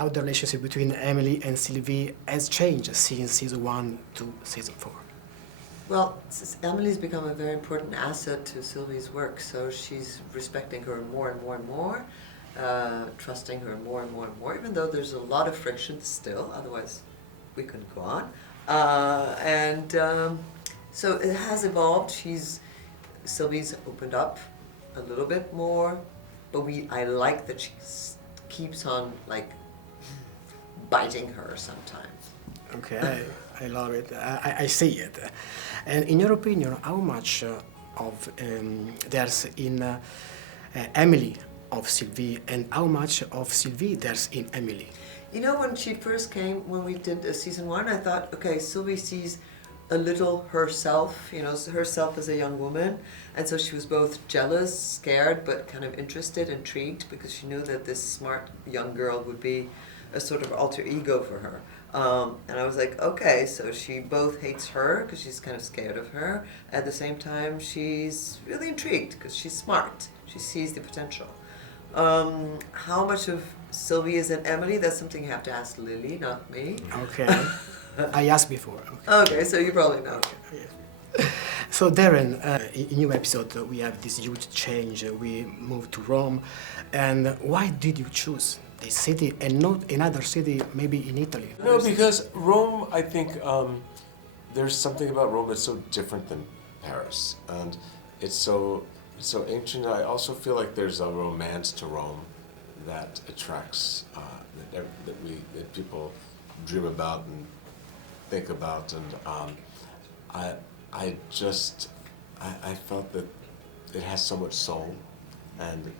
how the relationship between Emily and Sylvie has changed since season 1 to season 4. Well, Emily's become a very important asset to Sylvie's work, so she's respecting her more and more and more, trusting her more and more and more, even though there's a lot of friction still, otherwise we couldn't go on. So it has evolved. Sylvie's opened up a little bit more, but I like that she keeps on like biting her sometimes. Okay, I love it. I see it. And in your opinion, how much of there's in Emily of Sylvie, and how much of Sylvie there's in Emily? You know, when she first came, when we did season 1, I thought, okay, Sylvie sees a little herself, you know, herself as a young woman, and so she was both jealous, scared, but kind of interested, intrigued, because she knew that this smart young girl would be a sort of alter ego for her. And I was like, okay, so she both hates her because she's kind of scared of her. At the same time, she's really intrigued because she's smart. She sees the potential. How much of Sylvie is in Emily? That's something you have to ask Lily, not me. Okay. I asked before. Okay, so you probably know. Yeah. So Darren, in new episode we have this huge change. We moved to Rome, and why did you choose this city and not another city, maybe in Italy? No, because Rome, I think there's something about Rome that's so different than Paris, and it's so ancient. I also feel like there's a romance to Rome that attracts that people dream about and think about, and I felt that it has so much soul, and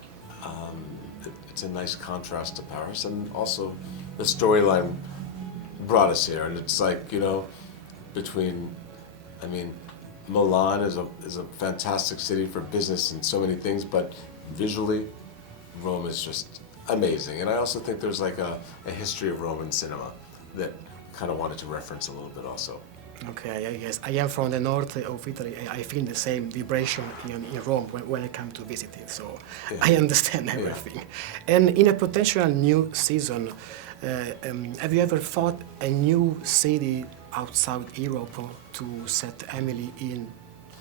it's a nice contrast to Paris, and also the storyline brought us here, and it's like, you know, Milan is a fantastic city for business and so many things, but visually, Rome is just amazing. And I also think there's like a history of Roman cinema that kind of wanted to reference a little bit also. Okay, yes, I am from the north of Italy. I feel the same vibration in Rome when I come to visit it, so yeah. I understand everything. Yeah. And in a potential new season, have you ever thought a new city outside Europe to set Emily in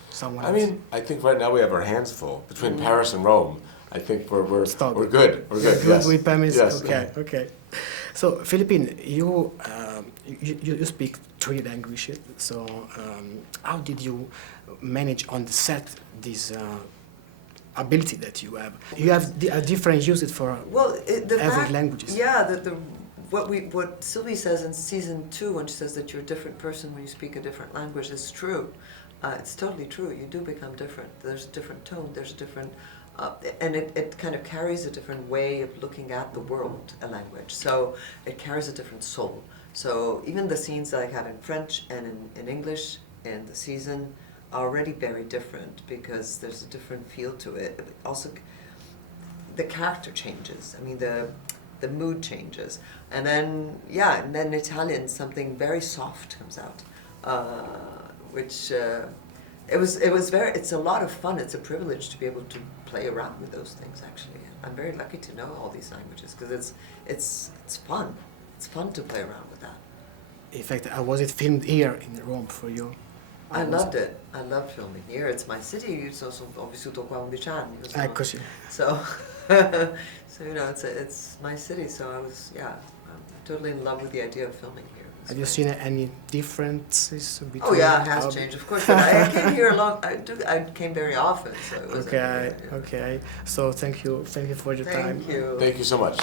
someone else? I mean, I think right now we have our hands full between Paris and Rome. I think we're good. We're good. Good with Paris. Yes. Okay. So, Philippine, you speak 3 languages. So, how did you manage on the set this ability that you have? You have a different uses for every languages. Yeah, what Sylvie says in season 2 when she says that you're a different person when you speak a different language is true. It's totally true. You do become different. There's a different tone. There's a different. And it kind of carries a different way of looking at the world, a language. So it carries a different soul. So even the scenes that I have in French and in English in the season are already very different because there's a different feel to it. Also, the character changes. I mean, the mood changes. And then, in Italian, something very soft comes out, which... It's a lot of fun. It's a privilege to be able to play around with those things, actually. I'm very lucky to know all these languages because it's fun. It's fun to play around with that. In fact, was it filmed here in Rome for you? I loved it. I loved filming here. It's my city. Ho vissuto qua 11 anni. Eccoci. So, you know, it's my city. So I'm totally in love with the idea of filming here. Have you seen any differences between? Oh yeah, it has changed, of course. But I came here I came very often, so it was okay. So thank you for your time. Thank you. Thank you so much.